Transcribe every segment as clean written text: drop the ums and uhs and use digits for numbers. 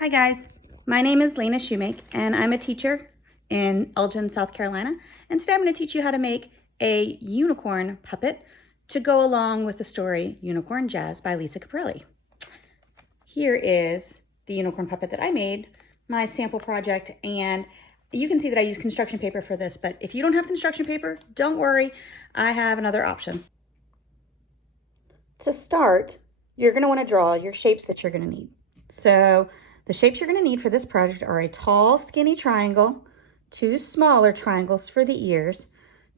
Hi guys, my name is Lena Shoemake and I'm a teacher in Elgin, South Carolina. And today I'm going to teach you how to make a unicorn puppet to go along with the story Unicorn Jazz by Lisa Caprelli. Here is the unicorn puppet that I made, my sample project, and you can see that I use construction paper for this, but if you don't have construction paper, don't worry, I have another option. To start, you're going to want to draw your shapes that you're going to need. So the shapes you're going to need for this project are a tall, skinny triangle, two smaller triangles for the ears,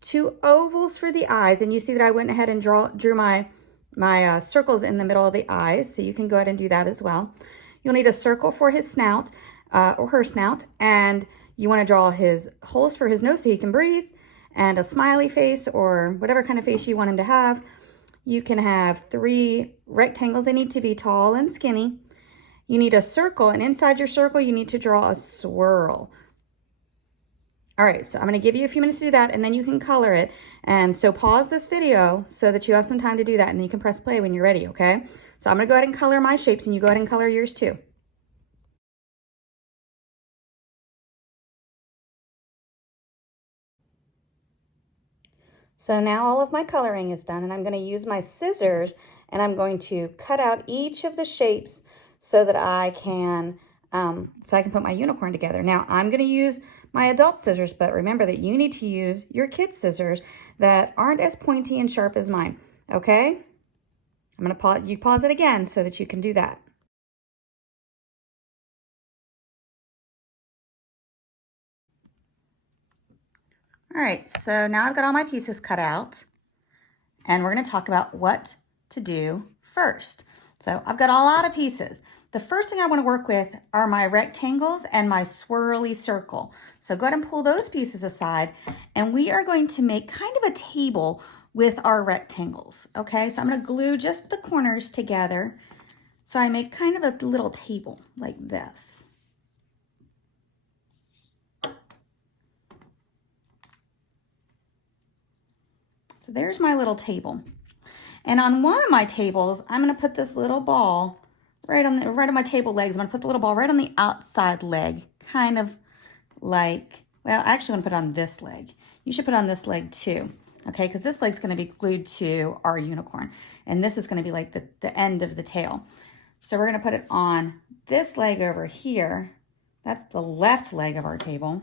two ovals for the eyes, and you see that I went ahead and drew my circles in the middle of the eyes, so you can go ahead and do that as well. You'll need a circle for his snout, or her snout, and you want to draw his holes for his nose so he can breathe, and a smiley face or whatever kind of face you want him to have. You can have 3 rectangles. They need to be tall and skinny. You need a circle, and inside your circle, you need to draw a swirl. All right, so I'm going to give you a few minutes to do that, and then you can color it. And so pause this video so that you have some time to do that, and then you can press play when you're ready, okay? So I'm going to go ahead and color my shapes, and you go ahead and color yours too. So now all of my coloring is done, and I'm going to use my scissors, and I'm going to cut out each of the shapes so that I can put my unicorn together. Now I'm going to use my adult scissors, but remember that you need to use your kid's scissors that aren't as pointy and sharp as mine. Okay? I'm going to pause it again so that you can do that. All right, so now I've got all my pieces cut out, and we're going to talk about what to do first. So I've got a lot of pieces. The first thing I want to work with are my rectangles and my swirly circle. So go ahead and pull those pieces aside, and we are going to make kind of a table with our rectangles. Okay, so I'm going to glue just the corners together so I make kind of a little table like this. So there's my little table. And on one of my tables, I'm going to put this little ball right on my table legs. I'm going to put the little ball right on the outside leg, kind of like, well, I actually want to put it on this leg. You should put it on this leg too, okay? Because this leg's going to be glued to our unicorn, and this is going to be like the end of the tail. So we're going to put it on this leg over here. That's the left leg of our table.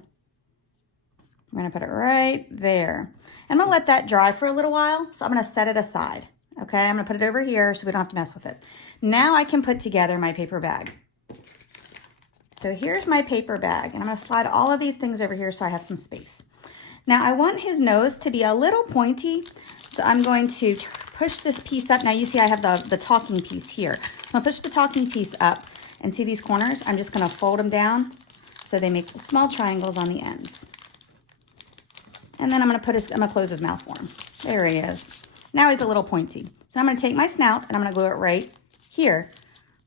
I'm going to put it right there. I'm going to let that dry for a little while, so I'm going to set it aside. Okay, I'm going to put it over here so we don't have to mess with it. Now I can put together my paper bag. So here's my paper bag, and I'm going to slide all of these things over here so I have some space. Now I want his nose to be a little pointy, so I'm going to push this piece up. Now you see I have the talking piece here. I'm going to push the talking piece up, and see these corners? I'm just going to fold them down so they make small triangles on the ends. And then I'm going to close his mouth for him. There he is. Now he's a little pointy. So I'm going to take my snout and I'm going to glue it right here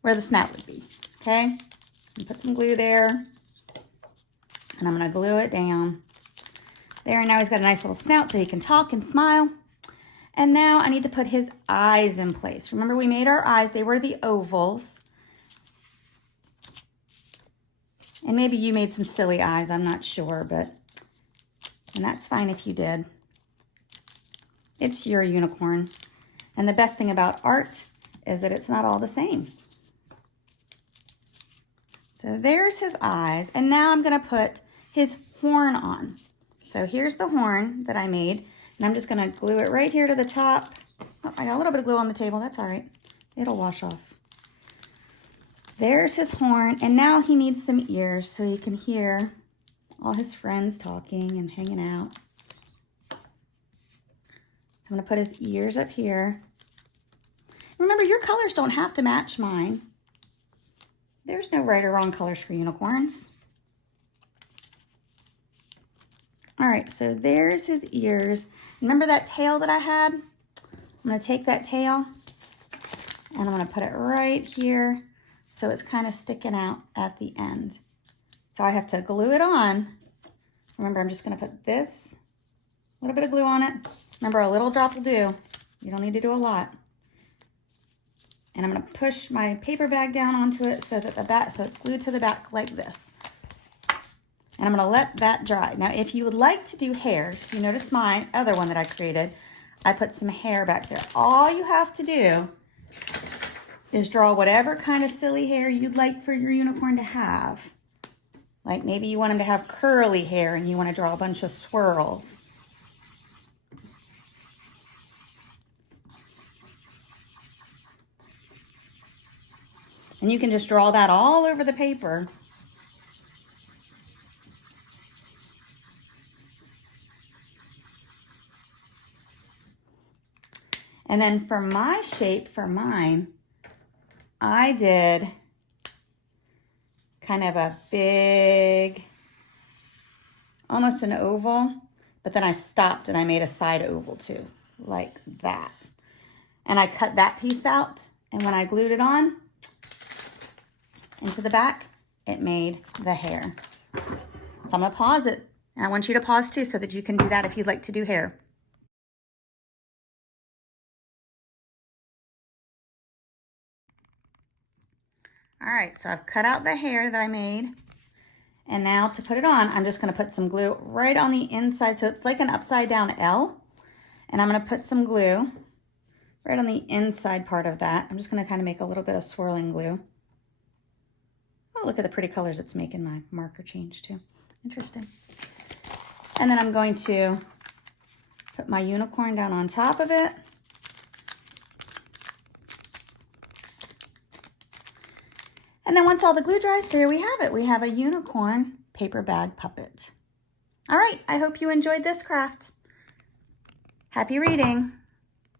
where the snout would be. Okay? And put some glue there. And I'm going to glue it down. There, and now he's got a nice little snout so he can talk and smile. And now I need to put his eyes in place. Remember, we made our eyes. They were the ovals. And maybe you made some silly eyes. I'm not sure, and that's fine if you did. It's your unicorn. And the best thing about art is that it's not all the same. So there's his eyes. And now I'm going to put his horn on. So here's the horn that I made. And I'm just going to glue it right here to the top. Oh, I got a little bit of glue on the table. That's all right. It'll wash off. There's his horn. And now he needs some ears so he can hear all his friends talking and hanging out. I'm going to put his ears up here. Remember, your colors don't have to match mine. There's no right or wrong colors for unicorns. All right, so there's his ears. Remember that tail that I had? I'm going to take that tail and I'm going to put it right here so it's kind of sticking out at the end. So I have to glue it on. Remember, I'm just going to put this little bit of glue on it. Remember, a little drop will do. You don't need to do a lot. And I'm going to push my paper bag down onto it so that it's glued to the back like this. And I'm going to let that dry. Now, if you would like to do hair, you notice my other one that I created, I put some hair back there. All you have to do is draw whatever kind of silly hair you'd like for your unicorn to have. Like maybe you want him to have curly hair and you want to draw a bunch of swirls. And you can just draw that all over the paper. And then for my shape, for mine, I did kind of a big, almost an oval, but then I stopped and I made a side oval too, like that. And I cut that piece out, and when I glued it on into the back, it made the hair. So I'm gonna pause it, and I want you to pause too so that you can do that if you'd like to do hair. All right, so I've cut out the hair that I made. And now to put it on, I'm just gonna put some glue right on the inside. So it's like an upside down L. And I'm gonna put some glue right on the inside part of that. I'm just gonna kind of make a little bit of swirling glue. Oh, look at the pretty colors it's making my marker change too. Interesting. And then I'm going to put my unicorn down on top of it. And then once all the glue dries, there we have it. We have a unicorn paper bag puppet. All right, I hope you enjoyed this craft. Happy reading.